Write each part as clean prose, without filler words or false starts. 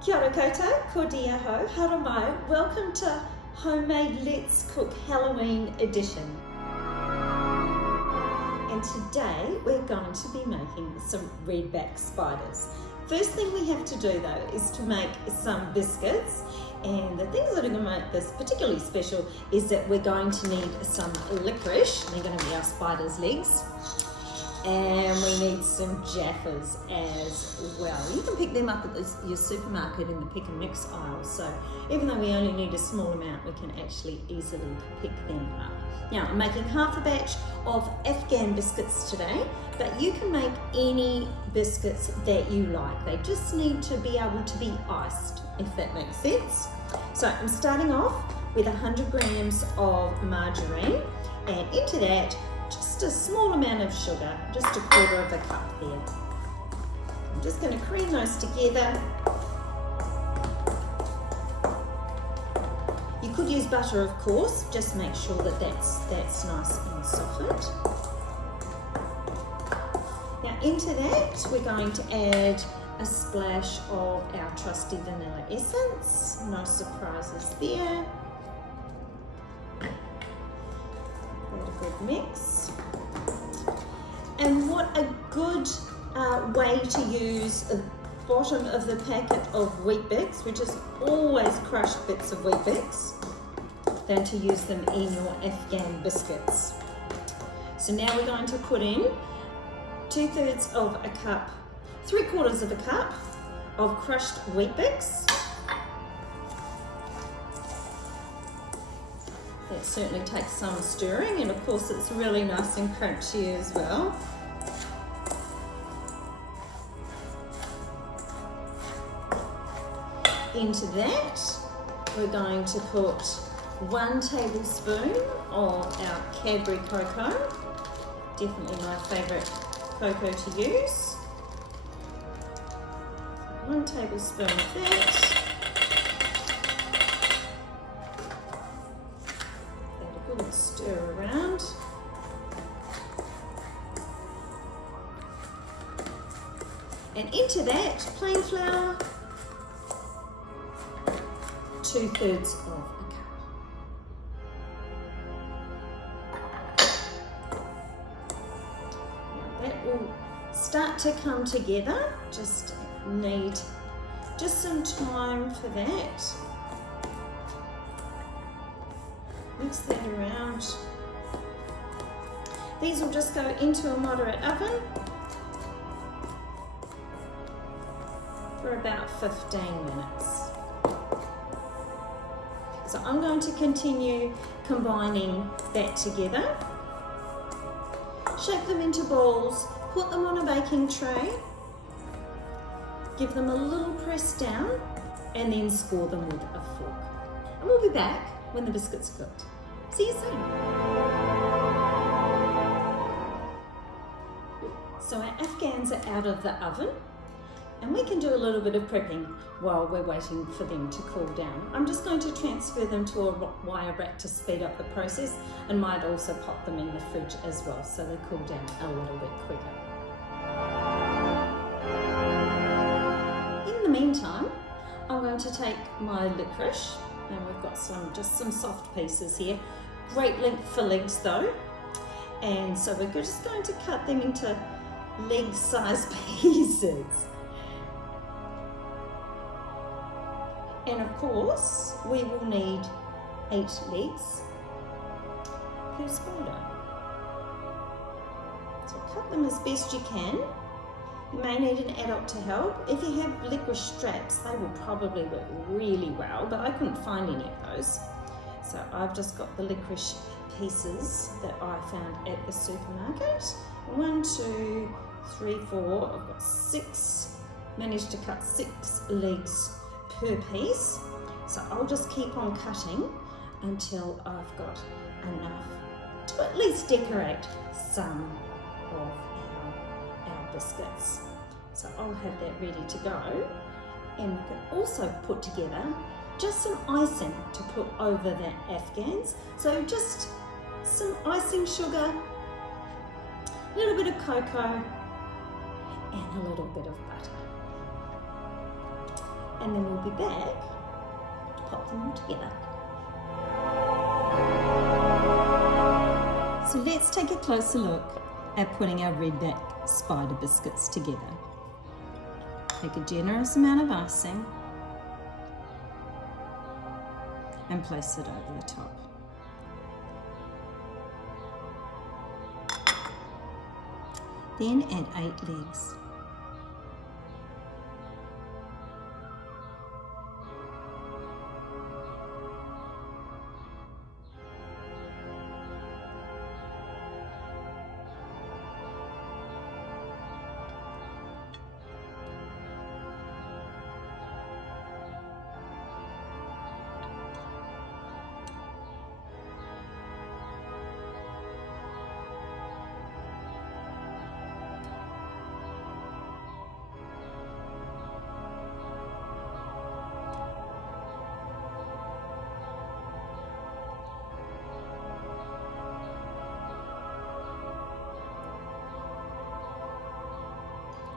Kia ora koutou, ko dia ho, hara mai. Welcome to Homemade Let's Cook Halloween edition. And today we're going to be making some redback spiders. First thing we have to do though is to make some biscuits, and the things that are going to make this particularly special is that we're going to need some licorice. They're going to be our spider's legs. And we need some Jaffas as well. You can pick them up at your supermarket in the pick and mix aisle. So even though we only need a small amount, we can actually easily pick them up. Now I'm making half a batch of Afghan biscuits today, but you can make any biscuits that you like. They just need to be able to be iced, if that makes sense. So I'm starting off with 100 grams of margarine, and into that just a small amount of sugar, just a quarter of a cup there. I'm just going to cream those together. You could use butter, of course, just make sure that that's nice and softened. Now into that we're going to add a splash of our trusty vanilla essence. No surprises there. A good mix. And what a good way to use the bottom of the packet of Weet-Bix, which is always crushed bits of Weet-Bix, than to use them in your Afghan biscuits. So now we're going to put in 2/3 of a cup, 3/4 of a cup of crushed Weet-Bix. That certainly takes some stirring, and of course it's really nice and crunchy as well. Into that we're going to put 1 tablespoon of our Cadbury cocoa, definitely my favourite cocoa to use. 1 tablespoon of that. Stir around. And into that, plain flour, 2/3 of a cup. Now that will start to come together. Just need some time for that. Mix that around. These will just go into a moderate oven for about 15 minutes. So I'm going to continue combining that together. Shape them into balls, put them on a baking tray, give them a little press down, and then score them with a fork. And we'll be back when the biscuits are cooked. See you soon. So our Afghans are out of the oven, and we can do a little bit of prepping while we're waiting for them to cool down. I'm just going to transfer them to a wire rack to speed up the process, and might also pop them in the fridge as well so they cool down a little bit quicker. In the meantime, I'm going to take my licorice, and we've got just some soft pieces here. Great length for legs though. And so we're just going to cut them into leg size pieces. And of course, we will need 8 legs per spider. So cut them as best you can. You may need an adult to help. If you have licorice straps, they will probably work really well, but I couldn't find any of those. So I've just got the licorice pieces that I found at the supermarket. 1, 2, 3, 4, I've got 6, managed to cut 6 legs per piece. So I'll just keep on cutting until I've got enough to at least decorate some of our biscuits. So I'll have that ready to go, and we can also put together just some icing to put over the Afghans. So just some icing sugar, a little bit of cocoa, and a little bit of butter. and then we'll be back to pop them all together. So let's take a closer look at putting our redback spider biscuits together. Take a generous amount of icing and place it over the top. Then add 8 legs.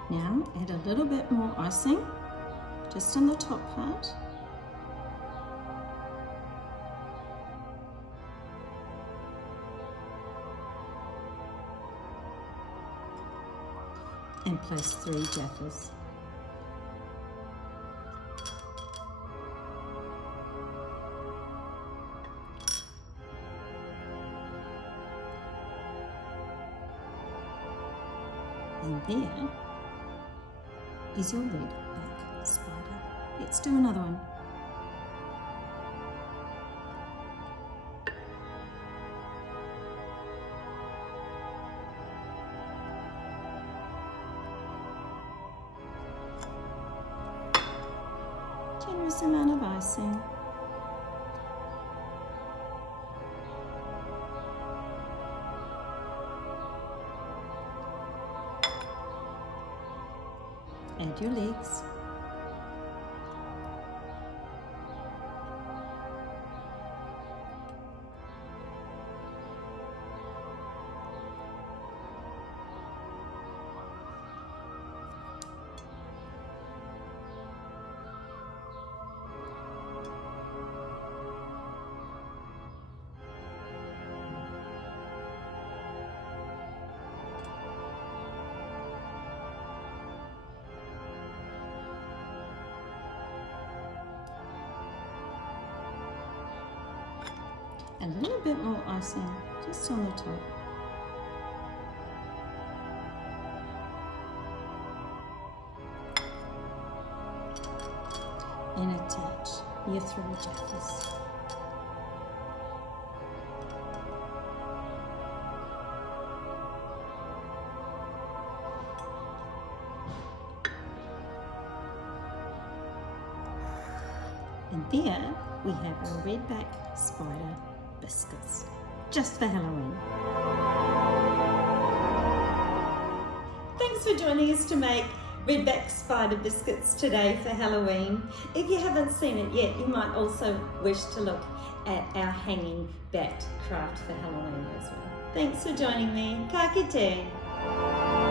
Now add a little bit more icing, just on the top part. And place 3 jaffas. And there is your redback spider. Let's do another one. Generous amount of icing. Add your legs. A little bit more icing just on the top. And attach your 3 jaffas. And there we have our redback spider biscuits, just for Halloween. Thanks for joining us to make redback spider biscuits today for Halloween. If you haven't seen it yet, you might also wish to look at our hanging bat craft for Halloween as well. Thanks for joining me. Ka kite.